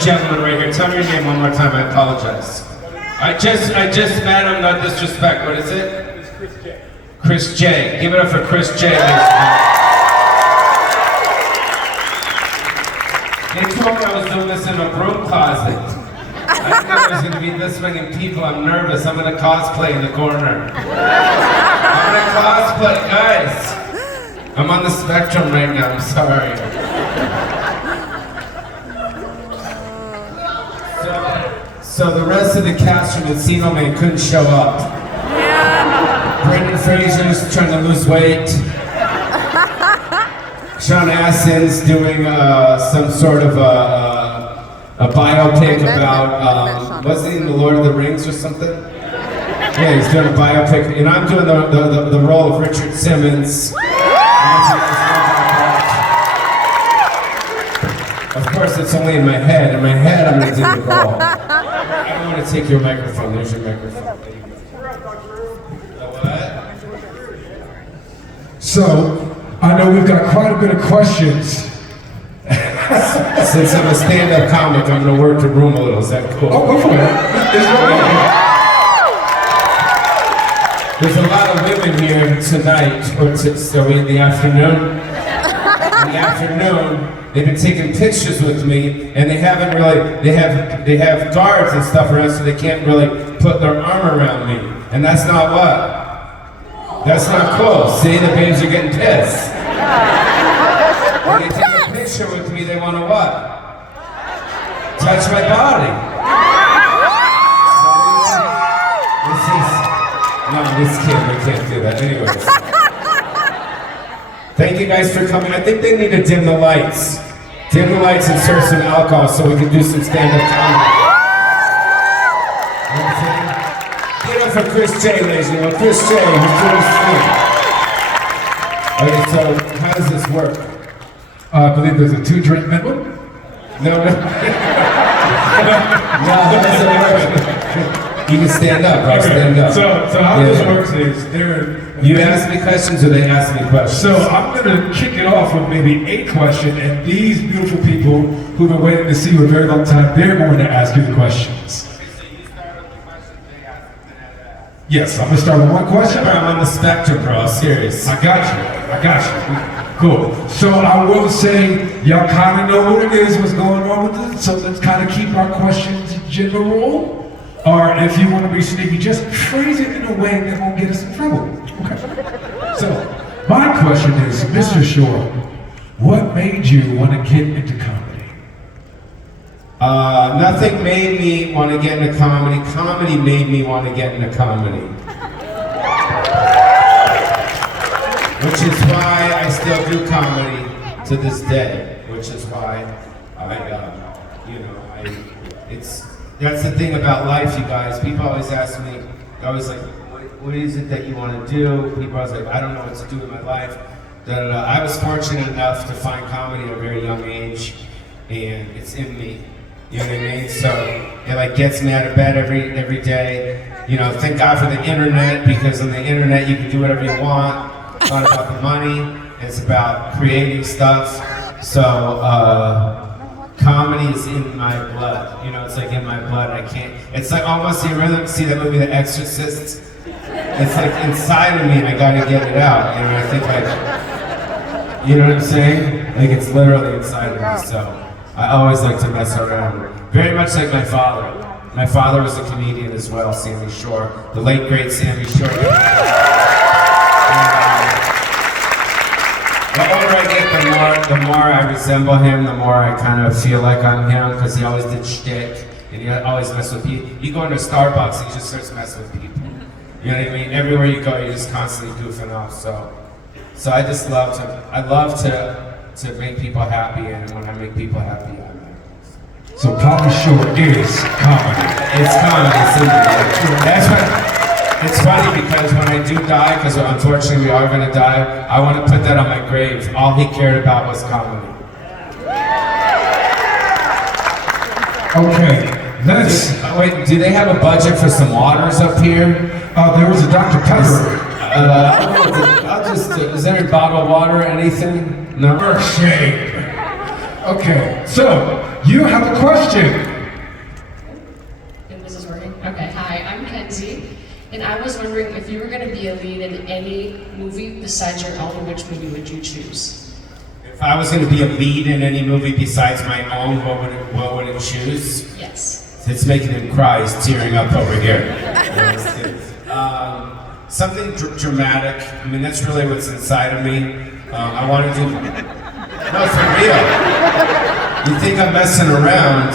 this gentleman right here. Tell me your name one more time. I apologize. I just met him. No disrespect. What is it? It's Chris J. Chris J. Give it up for Chris J. Ladies and gentlemen. They told me I was doing this in a broom closet. I didn't know there's going to be this many people. I'm nervous. I'm going to cosplay in the corner. I'm going to cosplay, guys. I'm on the spectrum right now. I'm sorry. So the rest of the cast from Encino Man couldn't show up. Yeah. Brendan Fraser's trying to lose weight. Sean Astin's doing some sort of a biopic about, was he in The Lord of the Rings or something? Yeah, he's doing a biopic, and I'm doing the role of Richard Simmons. Of course, it's only in my head. In my head, I'm going to do the role. I don't want to take your microphone. There's your microphone. What? So, I know we've got quite a bit of questions. Since I'm a stand-up comic, I'm going to work the room a little. Is that cool? Oh, go for it. There's a lot of women here tonight, so in the afternoon. In the afternoon, they've been taking pictures with me, and they haven't really. They have guards and stuff around, so they can't really put their arm around me, and that's not what. That's not cool. See, the babes are getting pissed. When they take a picture with me, they want to what? Touch my body. No, this kid, we can't do that. Anyways. Thank you guys for coming. I think they need to dim the lights. Dim the lights and serve some alcohol so we can do some stand-up comedy. You know what I'm saying? Give it up for Chris J, ladies and gentlemen. Chris J, who's doing sweet. Okay, so how does this work? I believe there's a 2-drink minimum. No, no. No, it doesn't work. You can stand up, right? Okay. Stand up. So how this works is You ask me questions or they ask me questions? So I'm going to kick it off with maybe a question, and these beautiful people who've been waiting to see you a very long time, they're going to ask you the questions. Okay, so you start with the questions they ask, and then I ask. Yes, I'm going to start with one question. I'm on the spectrum, bro. Serious. I got you. Cool. So I will say, y'all kind of know what it is, what's going on with it, so let's kind of keep our questions general. Or if you want to be sneaky, just phrase it in a way that won't get us in trouble. Okay. So, my question is, Mr. Shore, what made you want to get into comedy? Nothing made me want to get into comedy. Comedy made me want to get into comedy. Which is why I still do comedy to this day. Which is why that's the thing about life, you guys. People always ask me, they're always like, what is it that you want to do? People are always like, I don't know what to do in my life. I was fortunate enough to find comedy at a very young age, and it's in me. You know what I mean? So it like gets me out of bed every day. You know, thank God for the internet, because on the internet you can do whatever you want. It's not about the money, it's about creating stuff. So comedy is in my blood. You know, it's like in my blood. I can't. It's like almost, you really see that movie, The Exorcist? It's like inside of me, and I gotta get it out. You know, I think like, you know what I'm saying? Like it's literally inside of me. So I always like to mess around. Very much like my father. My father was a comedian as well, Sammy Shore, the late great Sammy Shore. The older I get, the more I resemble him, the more I kind of feel like I'm him, because he always did shtick, and he always messed with people. You go into Starbucks and he just starts messing with people. You know what I mean? Everywhere you go, you're just constantly goofing off. So I just love to make people happy, and when I make people happy, I'm happy. So Pauly Shore is comedy. It's comedy. That's right. It's funny because when I do die, because unfortunately we are going to die, I want to put that on my grave. All he cared about was comedy. Okay, let's... Wait, do they have a budget for some waters up here? There was a Dr. Pepper. I'll just, is there a bottle of water or anything? No? Shame. Okay, so you have a question. And this is working? Okay, hi, I'm Kenzie, and I was wondering if you were going to be a lead in any movie besides your own, which movie would you choose? If I was going to be a lead in any movie besides my own, what would it choose? Yes. It's making him cry. He's tearing up over here. Something dramatic. I mean, that's really what's inside of me. I want to do. No, for real. You think I'm messing around?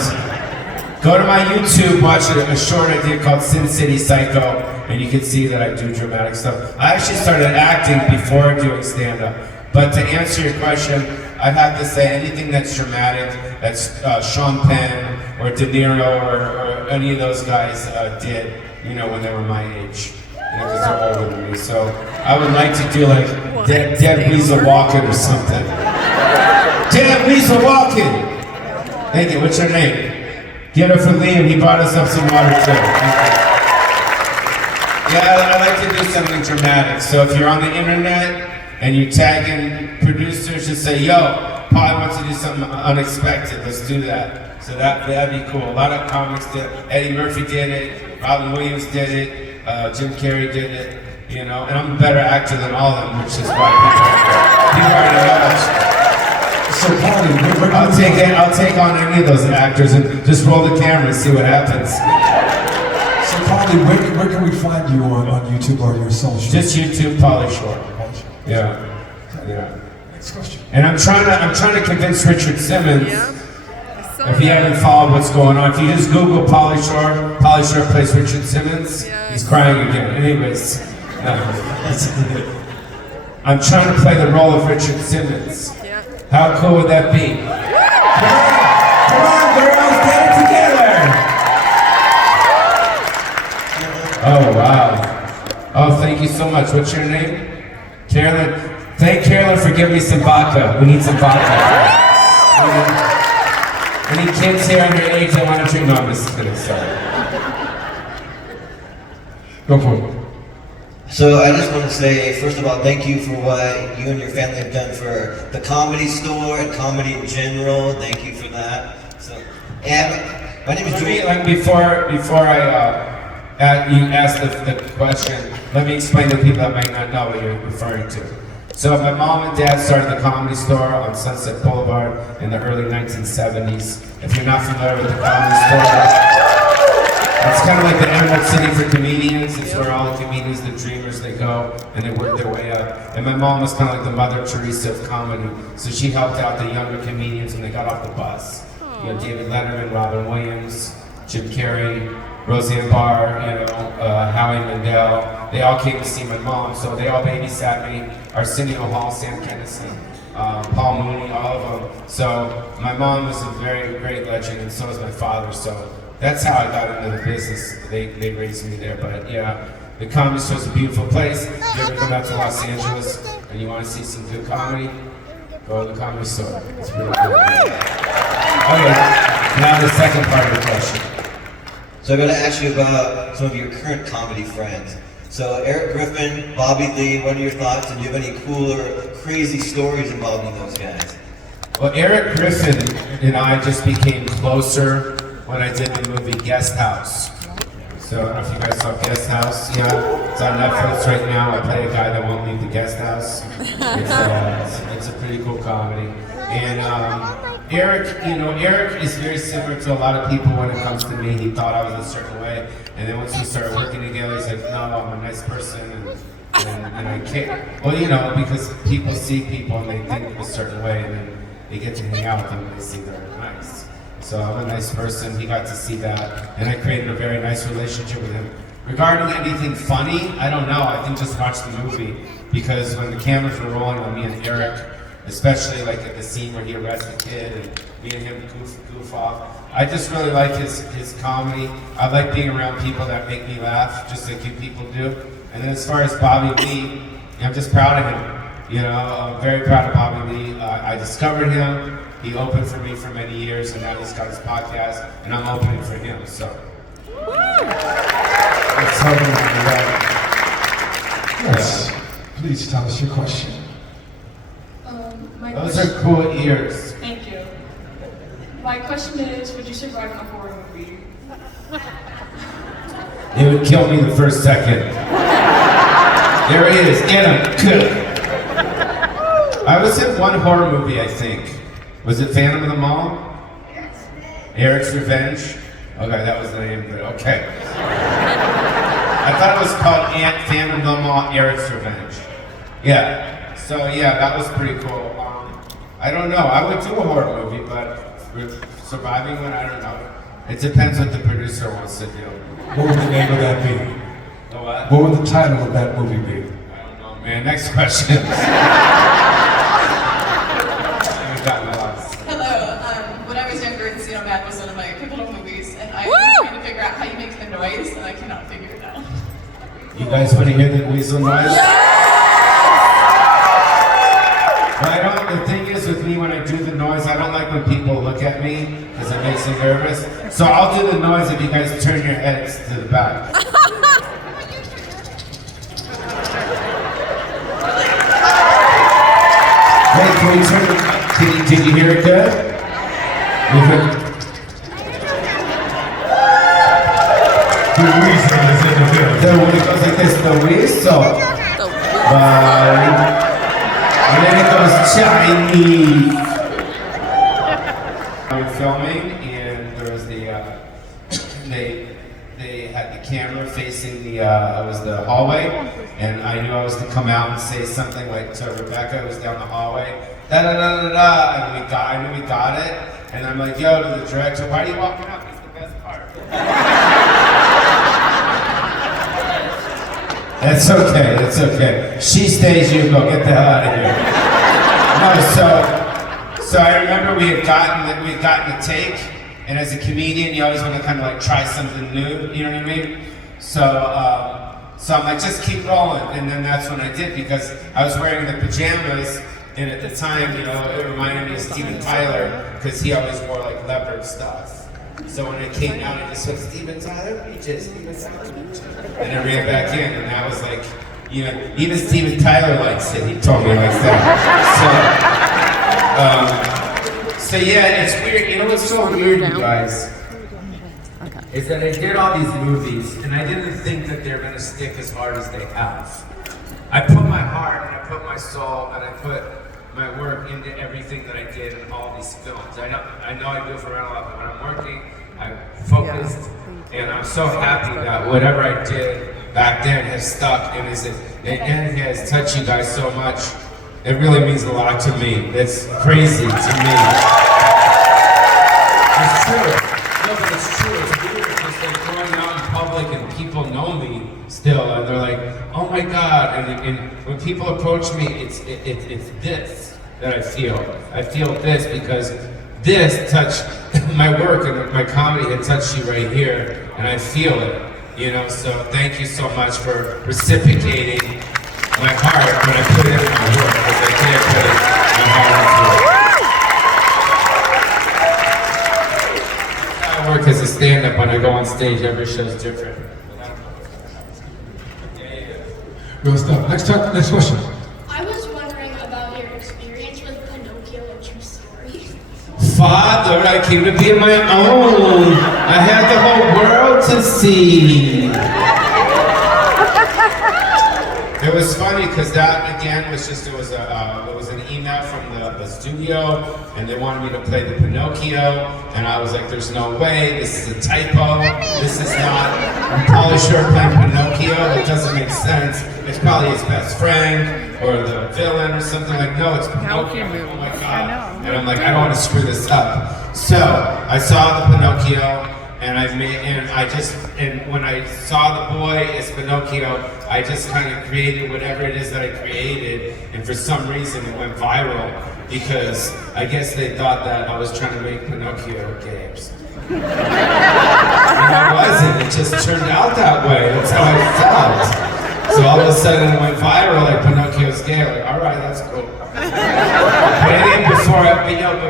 Go to my YouTube, watch a short I did called Sin City Psycho, and you can see that I do dramatic stuff. I actually started acting before doing stand-up. But to answer your question, I'd have to say anything that's dramatic, that's Sean Penn or De Niro or any of those guys did, you know, when they were my age. Because they're older than me. So I would like to do like Dead Weasel Walking or something. Dead Weasel Walking! Thank you. What's your name? Get her for Liam. He brought us up some water too. Yeah, I like to do something dramatic. So if you're on the internet and you tag in producers, just say, yo, Pauly wants to do something unexpected. Let's do that. So that'd be cool. A lot of comics did it. Eddie Murphy did it. Robin Williams did it. Jim Carrey did it. You know, and I'm a better actor than all of them, which is why people already know. So Pauly, I'll take on any of those actors and just roll the camera and see what happens. So Pauly, where can we find you on YouTube or your social? Just YouTube, Pauly Shore. Yeah. Next question. And I'm trying to convince Richard Simmons. Yeah. I saw If you that. haven't followed what's going on, if you just Google Pauly Shore plays Richard Simmons. Yeah. He's crying again. Anyways, I'm trying to play the role of Richard Simmons. Yeah. How cool would that be? Come on, girls, get it together! Oh, wow. Oh, thank you so much. What's your name? Carolyn. Thank Carolyn for giving me some vodka. We need some vodka. Any kids here under age that want to drink? No, I'm just kidding. Sorry. Go for it. So I just want to say, first of all, thank you for what you and your family have done for the Comedy Store and comedy in general. Thank you for that. So, and my name is Julie. Before you ask the question, let me explain to people that might not know what you're referring to. So my mom and dad started the Comedy Store on Sunset Boulevard in the early 1970s. If you're not familiar with the Comedy Store, it's kind of like the Emerald City for comedians. It's where all the comedians, the dreamers, they go and they work their way up. And my mom was kind of like the Mother Teresa of comedy. So she helped out the younger comedians when they got off the bus. You know, David Letterman, Robin Williams, Jim Carrey, Roseanne Barr, you know, Howie Mandel. They all came to see my mom, so they all babysat me. Arsenio Hall, Sam Kinison, Paul Mooney, all of them. So my mom was a very great legend, and so was my father. So that's how I got into the business. They raised me there, but yeah, the Comedy Store is a beautiful place. If you ever come out to Los Angeles and you want to see some good comedy, go to the Comedy Store. It's really cool. Okay, now the second part of the question. So I'm going to ask you about some of your current comedy friends. So Eric Griffin, Bobby Lee, what are your thoughts? And do you have any cool or crazy stories involving those guys? Well, Eric Griffin and I just became closer when I did the movie Guest House. So I don't know if you guys saw Guest House. Yeah, it's on Netflix right now. I play a guy that won't leave the guest house. It's a pretty cool comedy. And Eric is very similar to a lot of people when it comes to me. He thought I was a certain way, and then once we started working together, he's like, no, I'm a nice person, and I can't. Well, you know, because people see people and they think a certain way, and then they get to hang out with them and they see they're nice. So I'm a nice person. He got to see that, and I created a very nice relationship with him. Regarding anything funny, I don't know. I think just watch the movie, because when the cameras were rolling on me and Eric, especially like at the scene where he arrests the kid and me and him goof off, I just really like his comedy. I like being around people that make me laugh, just like you people do. And then as far as Bobby Lee, I'm just proud of him. You know, I'm very proud of Bobby Lee. I discovered him. He opened for me for many years, and now he's got his podcast, and I'm opening for him. So let's hope him on the way. Yes. Please tell us your question. Those are cool ears. Thank you. My question survive a horror movie? It would kill me the first second. There he is, get him, good. I was in one horror movie, I think. Was it Phantom of the Mall? Eric's Revenge? Okay, that was the name of it, okay. I thought it was called Phantom of the Mall, Eric's Revenge. Yeah, so yeah, that was pretty cool. I don't know, I would do a horror movie, but surviving one, I don't know. It depends what the producer wants to do. What would the name of that be? The what? What would the title of that movie be? I don't know, man. Next question. Hello. When I was younger, Encino Man was one of my pivotal movies, and I was trying to figure out how you make the noise, and I cannot figure it out. You guys want to hear the weasel noise? Well, the thing is with me when I do the noise, I don't like when people look at me because it makes me nervous. So I'll do the noise if you guys turn your heads to the back. Wait, can we turn it? Did you hear it good? The weasel is in the building. Then when it goes like this, the weasel. Bye. And then it goes Chinese. We were filming, and there was they had the camera facing it was the hallway, and I knew I was to come out and say something like to Rebecca, who was down the hallway, da da da da da, and I knew we got it, and I'm like, yo, to the director, why are you walking up? It's the best part. That's okay, that's okay. She stays, you go, get the hell out of here. No, so I remember we had gotten the take, and as a comedian, you always want to kind of like try something new, you know what I mean? So I'm like, just keep rolling, and then that's when I did, because I was wearing the pajamas, and at the time, you know, it reminded me of Steven Tyler, because he always wore like leopard stuff. So when I came out, I just went, Steven Tyler Beaches, Steven Tyler Beaches. And I ran back in, and that was like, you know, even Steven Tyler likes it. He told me like that. So yeah, it's weird. You know what's so weird, you guys? Is that I did all these movies, and I didn't think that they're gonna stick as hard as they have. I put my heart, and I put my soul, and I put my work into everything that I did in all these films. I know I do it for around a lot, but when I'm working, I'm focused, and I'm so happy that whatever I did back then has stuck and has touched you guys so much. It really means a lot to me. It's crazy to me. It's true. No, but it's true. It's weird. It's just like going out in public and people know me still, and they're like, "Oh my God!" And when people approach me, it's this that I feel. I feel this because this touched my work and my comedy had touched you right here, and I feel it. You know, so thank you so much for reciprocating my heart when I put it in my work, because I can't put my heart into it. I work as a stand-up. When I go on stage, every show's different. Real stuff. Next question. I was wondering about your experience with Pinocchio, a true story. Father, I came to be my own. I had the whole world to see. It was funny because that again was just it was an email from the studio, and they wanted me to play the Pinocchio, and I was like, "There's no way. This is a typo. This is not Pauly Shore playing Pinocchio. It doesn't make sense. It's probably his best friend or the villain or something." Like, no, it's Pinocchio. Oh my God! And I'm like, I don't want to screw this up. So I saw the Pinocchio. And when I saw the boy as Pinocchio, I just kind of created whatever it is that I created, and for some reason it went viral because I guess they thought that I was trying to make Pinocchio gay or something. And I wasn't. It just turned out that way. That's how I felt. So all of a sudden it went viral, like Pinocchio's gay. Like, all right, that's cool. But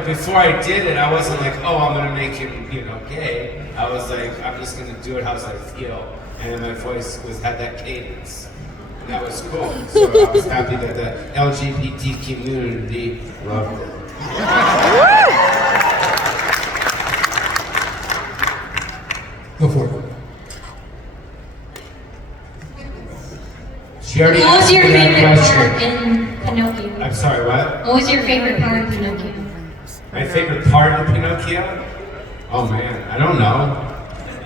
before I did it, I wasn't like, oh, I'm gonna make him, gay. I was like, I'm just gonna do it how I feel, and then my voice had that cadence, and that was cool. So I was happy that the LGBT community loved it. She already What was asked your me that favorite question. part in Pinocchio? I'm sorry, what? What was your favorite part in Pinocchio? My favorite part of Pinocchio? Oh man, I don't know.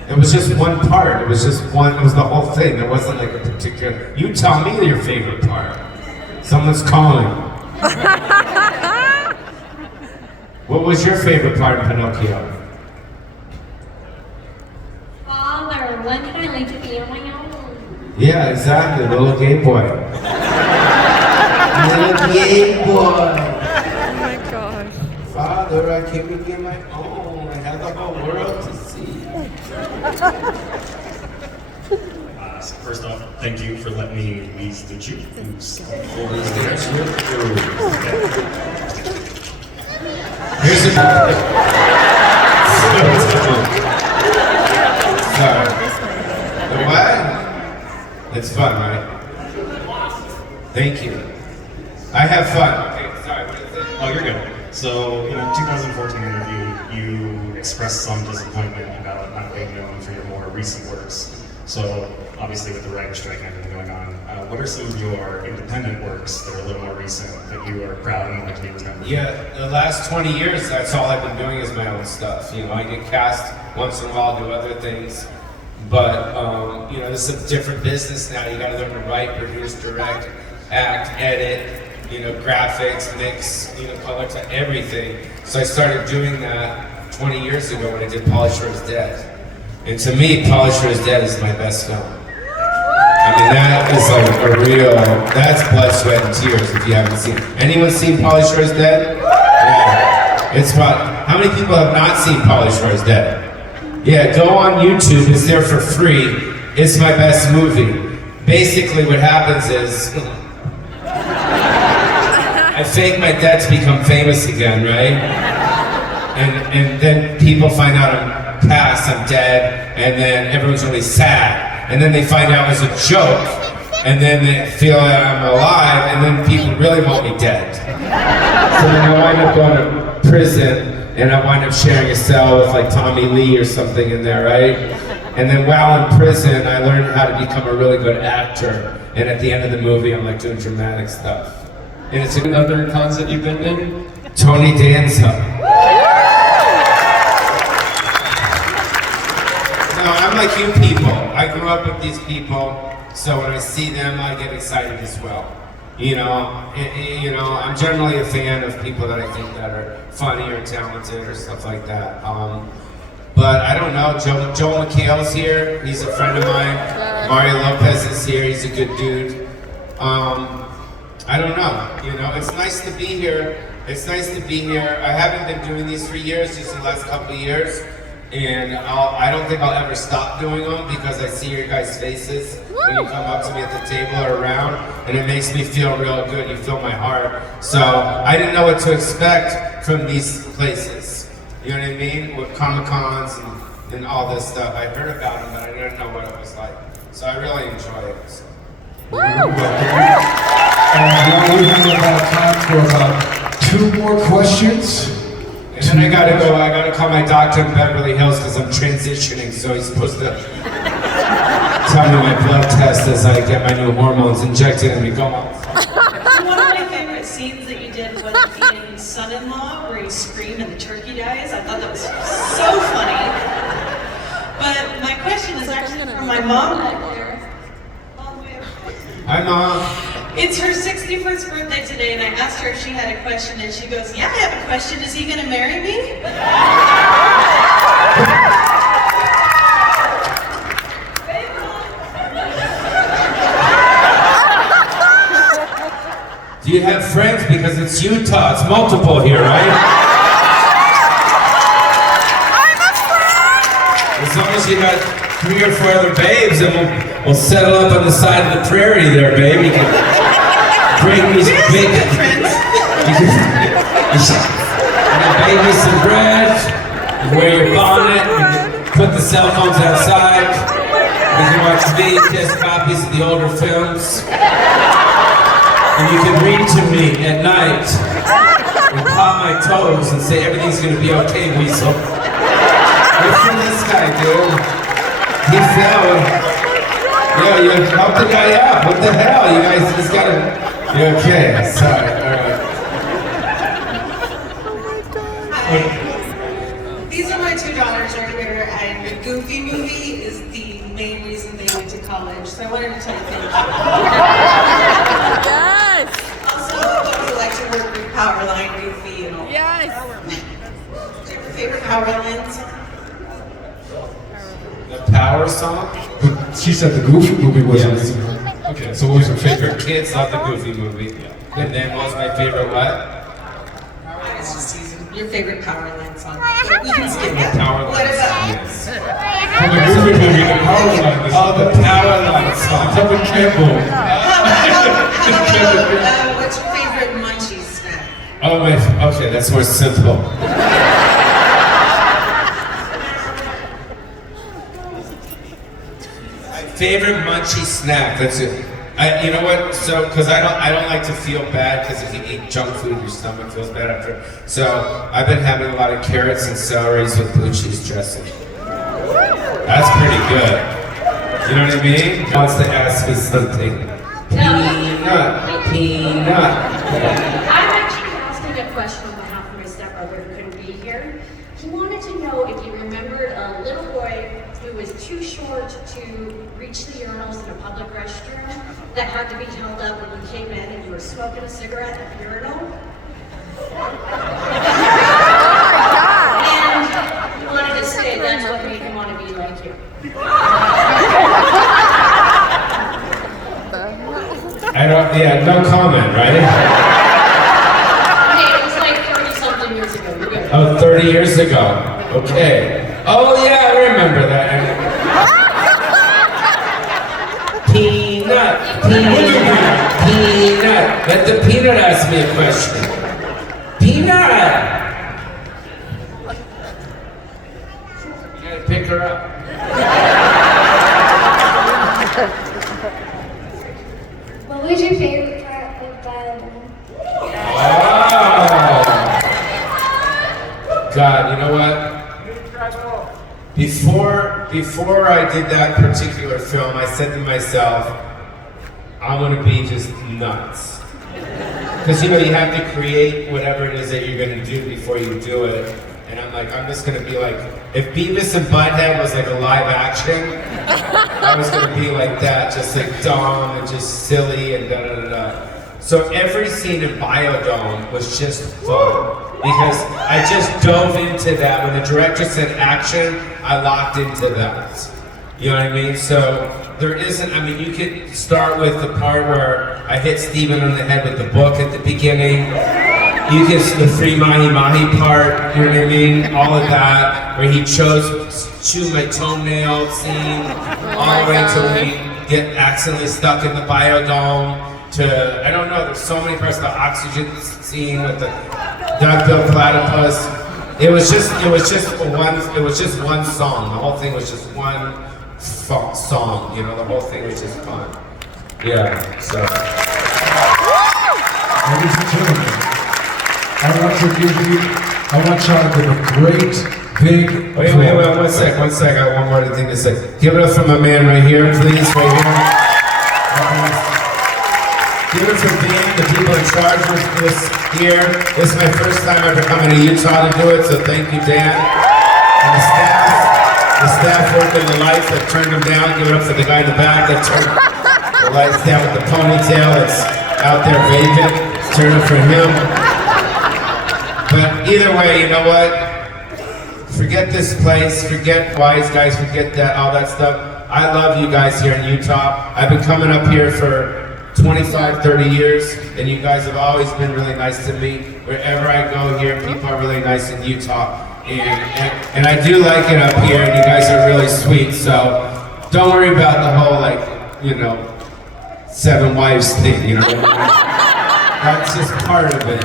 It was just one part. It was just one, it was the whole thing. There wasn't like a particular, you tell me your favorite part. Someone's calling. What was your favorite part of Pinocchio? Father, when can I leave to be on my own? Yeah, exactly, little gay boy. Little gay boy. Oh my god. Father, I came to get my own. I have the whole world to see. So first off, thank you for letting me lease the juice. Here's a Sorry. The what? It's fun, right? Thank you. I have fun. Okay, sorry, what is it? Oh, you're good. So, in a 2014 interview, you expressed some disappointment about not being known for your more recent works. So, obviously with the writer's strike and everything going on, what are some of your independent works that are a little more recent that you are proud and like to be remembered? Yeah, the last 20 years, that's all I've been doing is my own stuff. You know, I get cast once in a while, do other things. But, you know, this is a different business now. You gotta learn to write, produce, direct, act, edit, you know, graphics, mix, you know, color, everything. So I started doing that 20 years ago when I did Pauly Is Dead. And to me, Pauly Is Dead is my best film. I mean, that is like a real, that's blood, sweat, and tears if you haven't seen it. Anyone seen Pauly Is Dead? Yeah. It's fun. How many people have not seen Pauly Is Dead? Yeah, go on YouTube, it's there for free. It's my best movie. Basically what happens is, I fake my death to become famous again, right? And then people find out I'm passed, I'm dead, and then everyone's really sad. And then they find out it was a joke, and then they feel that I'm alive, and then people really want me dead. So then I wind up going to prison, and I wind up sharing a cell with like Tommy Lee or something in there, right? And then while in prison, I learned how to become a really good actor. And at the end of the movie, I'm like doing dramatic stuff. And it's Other cons that you've been in? Tony Danza. No, I'm like you people. I grew up with these people, so when I see them, I get excited as well. You know, I'm generally a fan of people that I think that are funny or talented or stuff like that. But I don't know, Joel McHale's here. He's a friend of mine. Mario Lopez is here. He's a good dude. I don't know, you know, it's nice to be here. It's nice to be here. I haven't been doing these for years, just the last couple of years. And I don't think I'll ever stop doing them because I see your guys' faces when you come up to me at the table or around, and it makes me feel real good. You fill my heart. So I didn't know what to expect from these places. You know what I mean? With Comic-Cons and all this stuff. I heard about them, but I didn't know what it was like. So I really enjoy it. So. We have about time for about 2 more questions. And then I gotta call my doctor in Beverly Hills because I'm transitioning, so he's supposed to tell me my blood test as I get my new hormones injected in me. Go on. One of my favorite scenes that you did was in Son-in-Law, where you scream and the turkey dies. I thought that was so funny. But my question is actually from my mom back there. Hi, Mom. It's her 61st birthday today, and I asked her if she had a question, and she goes, "Yeah, I have a question. Is he gonna marry me?" Do you have friends? Because it's Utah. It's multiple here, right? As long as you got 3 or 4 other babes, and we'll settle up on the side of the prairie there, babe. You can bring these big. You can bake me some bread. You wear your bonnet. You can put the cell phones outside. You can watch VHS copies of the older films. And you can read to me at night and pop my toes and say everything's gonna be okay, Weasel. Listen to this guy, dude. He fell. Yo, you help the guy out. What the hell? You guys just gotta. You're okay. Sorry. All right. These are my two daughters right here, and the Goofy movie is the main reason they went to college. So I wanted to tell you thank you. Yes! Also, what was it like to work with Powerline, Goofy, and all? Yes! What's your favorite Powerline song? The Power song? She said the Goofy movie was Yes. amazing. Okay, so what was your favorite? Kids love the Goofy movie. And then what was my favorite what? I was just teasing. Your favorite Powerline song? But we can skip it. Power What about? Yes. From the Goofy movie, the Power Line. Oh, the Power Line song. Kevin Campbell. What's your favorite munchie snack? Oh my, okay, that's more simple. My favorite munchy snack. That's it. You know what? So, because I don't like to feel bad because if you eat junk food, your stomach feels bad after. So, I've been having a lot of carrots and celeries with blue cheese dressing. That's pretty good. You know what I mean? He wants to ask me something. Peanut. I'm actually asking a question on behalf of my stepbrother who couldn't be here. He wanted to know if you remembered a little boy who was too short to reach the urinals in a public restroom that had to be held up when you came in and you were smoking a cigarette at the urinal. And he wanted to say that's what made him want to be like you. No comment, right? Hey, it was like 30-something years ago. You're good. Oh, 30 years ago. Okay. Oh, yeah, I remember that. Peanut. Let the peanut ask me a question. Peanut! You gotta pick her up. What was your favorite part of Bible? Oh. God, you know what? Before I did that particular film, I said to myself, I want to be just nuts. Because you have to create whatever it is that you're going to do before you do it. And I'm like, I'm just going to be like, if Beavis and Butthead was like a live action, I was going to be like that, just like dumb and just silly and da da da da. So every scene in Biodome was just fun. Because I just dove into that. When the director said action, I locked into that. You know what I mean? So there isn't, you could start with the part where I hit Steven on the head with the book at the beginning. You get the free mahi mahi part, you know what I mean? All of that, where he chew my toenail scene, all the way till we get accidentally stuck in the Biodome. To, I don't know, there's so many parts, the oxygen scene with the duckbill platypus. It was just one song. The whole thing was just one song, the whole thing was just fun. Yeah, so. Ladies and gentlemen, I want y'all to give a great, big Wait, one sec, I got one more thing to say. Give it up for my man right here, please, right here. Give it for Dan, the people in charge of this here. This is my first time ever coming to Utah to do it, so thank you, Dan. And the staff working the lights that turned them down. Give it up for the guy in the back that turned the lights down with the ponytail. It's out there vaping. It's turning for him. But either way, you know what? Forget this place, forget Wise Guys, forget that, all that stuff. I love you guys here in Utah. I've been coming up here for 25, 30 years, and you guys have always been really nice to me. Wherever I go here, people are really nice in Utah. And I do like it up here, and you guys are really sweet, so don't worry about the whole, 7 wives thing, That's just part of it.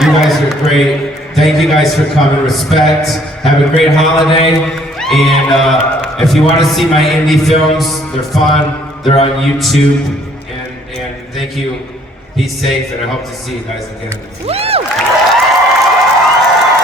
You guys are great. Thank you guys for coming. Respect. Have a great holiday. And if you want to see my indie films, they're fun. They're on YouTube. And thank you. Be safe, and I hope to see you guys again.